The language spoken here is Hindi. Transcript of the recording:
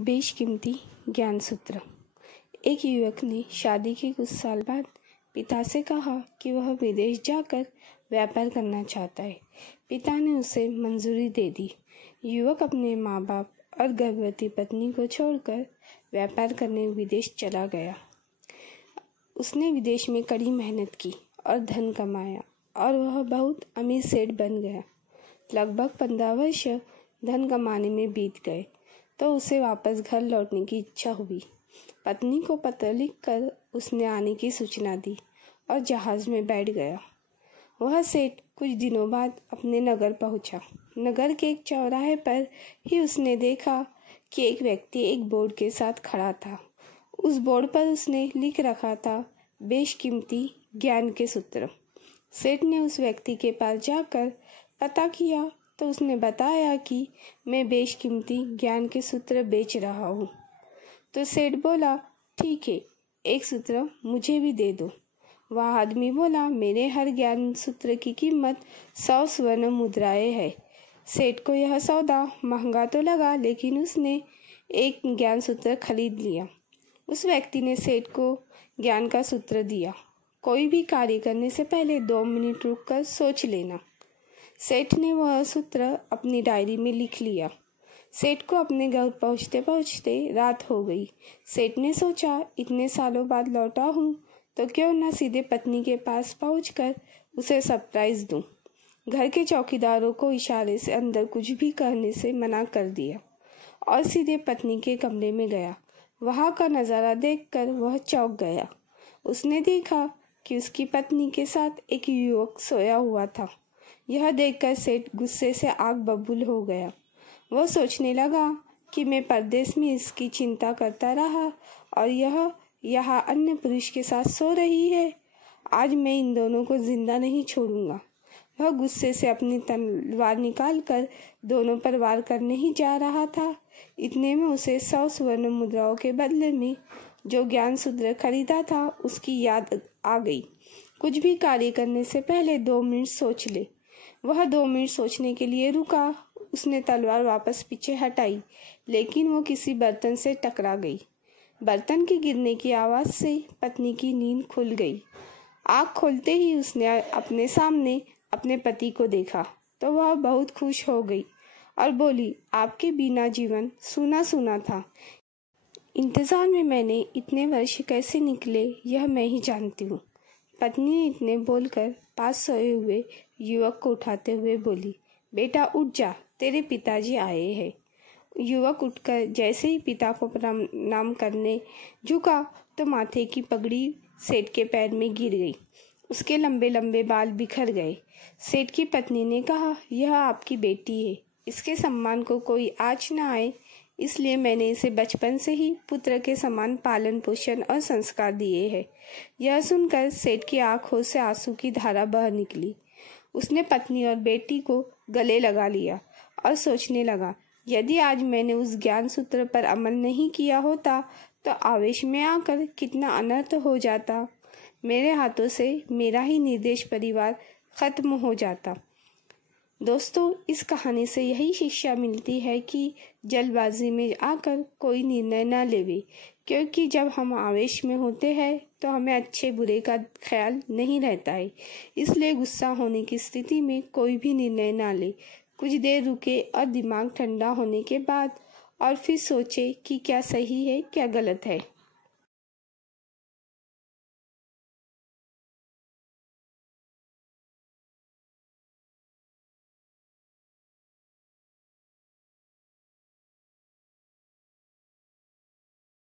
बेशकीमती ज्ञान सूत्र। एक युवक ने शादी के कुछ साल बाद पिता से कहा कि वह विदेश जाकर व्यापार करना चाहता है। पिता ने उसे मंजूरी दे दी। युवक अपने माँ बाप और गर्भवती पत्नी को छोड़कर व्यापार करने विदेश चला गया। उसने विदेश में कड़ी मेहनत की और धन कमाया और वह बहुत अमीर सेठ बन गया। लगभग 15 वर्ष धन कमाने में बीत गए तो उसे वापस घर लौटने की इच्छा हुई। पत्नी को पत्र लिखकर उसने आने की सूचना दी और जहाज में बैठ गया। वह सेठ कुछ दिनों बाद अपने नगर पहुंचा। नगर के एक चौराहे पर ही उसने देखा कि एक व्यक्ति एक बोर्ड के साथ खड़ा था। उस बोर्ड पर उसने लिख रखा था, बेशकीमती ज्ञान के सूत्र। सेठ ने उस व्यक्ति के पास जाकर पता किया तो उसने बताया कि मैं बेशकीमती ज्ञान के सूत्र बेच रहा हूँ। तो सेठ बोला, ठीक है, एक सूत्र मुझे भी दे दो। वह आदमी बोला, मेरे हर ज्ञान सूत्र की कीमत 100 स्वर्ण मुद्राएं है। सेठ को यह सौदा महंगा तो लगा, लेकिन उसने एक ज्ञान सूत्र खरीद लिया। उस व्यक्ति ने सेठ को ज्ञान का सूत्र दिया, कोई भी कार्य करने से पहले 2 मिनट रुककर सोच लेना। सेठ ने वह सूत्र अपनी डायरी में लिख लिया। सेठ को अपने घर पहुंचते पहुंचते रात हो गई। सेठ ने सोचा, इतने सालों बाद लौटा हूँ तो क्यों न सीधे पत्नी के पास पहुंचकर उसे सरप्राइज दूं। घर के चौकीदारों को इशारे से अंदर कुछ भी कहने से मना कर दिया और सीधे पत्नी के कमरे में गया। वहां का नज़ारा देखकर वह चौंक गया। उसने देखा कि उसकी पत्नी के साथ एक युवक सोया हुआ था। यह देखकर सेठ गुस्से से आग बबूल हो गया। वह सोचने लगा कि मैं परदेश में इसकी चिंता करता रहा और यह यहाँ अन्य पुरुष के साथ सो रही है। आज मैं इन दोनों को जिंदा नहीं छोड़ूंगा। वह गुस्से से अपनी तलवार निकालकर दोनों पर वार करने ही जा रहा था। इतने में उसे 100 स्वर्ण मुद्राओं के बदले में जो ज्ञान सूत्र खरीदा था उसकी याद आ गई। कुछ भी कार्य करने से पहले 2 मिनट सोच ले। वह 2 मिनट सोचने के लिए रुका। उसने तलवार वापस पीछे हटाई, लेकिन वो किसी बर्तन से टकरा गई। बर्तन के गिरने की आवाज से पत्नी की नींद खुल गई। आँख खोलते ही उसने अपने सामने अपने पति को देखा तो वह बहुत खुश हो गई और बोली, आपके बिना जीवन सूना सूना था। इंतजार में मैंने इतने वर्ष कैसे निकले यह मैं ही जानती हूँ। पत्नी ने इतने बोलकर पास सोए हुए युवक को उठाते हुए बोली, बेटा उठ जा, तेरे पिताजी आए हैं। युवक उठकर जैसे ही पिता को प्रणाम करने झुका तो माथे की पगड़ी सेठ के पैर में गिर गई। उसके लंबे लंबे बाल बिखर गए। सेठ की पत्नी ने कहा, यह आपकी बेटी है, इसके सम्मान को कोई आँच न आए, इसलिए मैंने इसे बचपन से ही पुत्र के समान पालन पोषण और संस्कार दिए हैं। यह सुनकर सेठ की आंखों से आंसू की धारा बह निकली। उसने पत्नी और बेटी को गले लगा लिया और सोचने लगा, यदि आज मैंने उस ज्ञान सूत्र पर अमल नहीं किया होता तो आवेश में आकर कितना अनर्थ हो जाता। मेरे हाथों से मेरा ही निर्दोष परिवार खत्म हो जाता। दोस्तों, इस कहानी से यही शिक्षा मिलती है कि जल्दबाजी में आकर कोई निर्णय न लेवे, क्योंकि जब हम आवेश में होते हैं तो हमें अच्छे बुरे का ख्याल नहीं रहता है। इसलिए गुस्सा होने की स्थिति में कोई भी निर्णय ना ले। कुछ देर रुके और दिमाग ठंडा होने के बाद और फिर सोचे कि क्या सही है क्या गलत है।